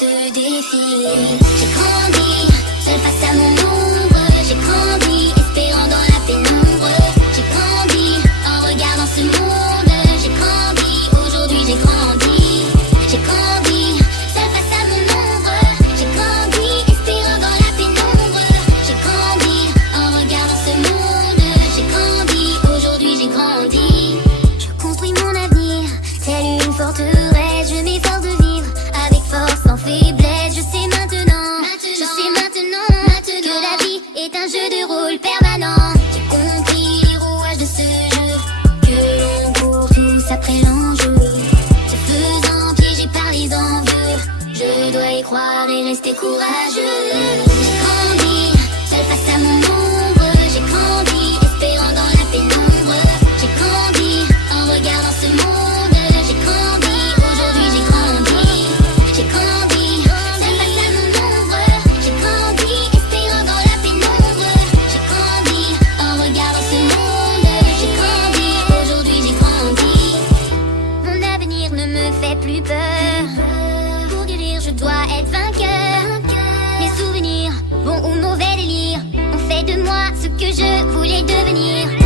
ce défi. J'ai grandi, seul face à mon ombre. J'ai grandi, espérant dans la pénombre. J'ai grandi, en regardant ce monde. J'ai grandi, aujourd'hui j'ai grandi. J'ai grandi, seul face à mon ombre. J'ai grandi, espérant dans la pénombre. J'ai grandi, en regardant ce monde. J'ai grandi, aujourd'hui j'ai grandi. Je construis mon avenir, telle une forteresse. Je m'efforce de vivre avec force, sans faiblesse. Je sais maintenant que la vie est un jeu de rôle permanent. J'ai compris les rouages de ce jeu, que l'on court tous après l'enjeu. Se faisant piéger par les envieux, je dois y croire et rester courageux. J'ai grandi, seul face à mon ombre. J'ai grandi, espérant dans la pénombre. J'ai grandi, en regardant ce monde. J'ai grandi, aujourd'hui j'ai grandi. J'ai grandi, seul face à mon ombre. J'ai grandi, espérant dans la pénombre. J'ai grandi, en regardant ce monde. J'ai grandi, aujourd'hui j'ai grandi. Mon avenir ne me fait plus peur. Pour guérir, je dois être vainqueur. Mes souvenirs, bons ou mauvais délire, ont fait de moi ce que je voulais devenir.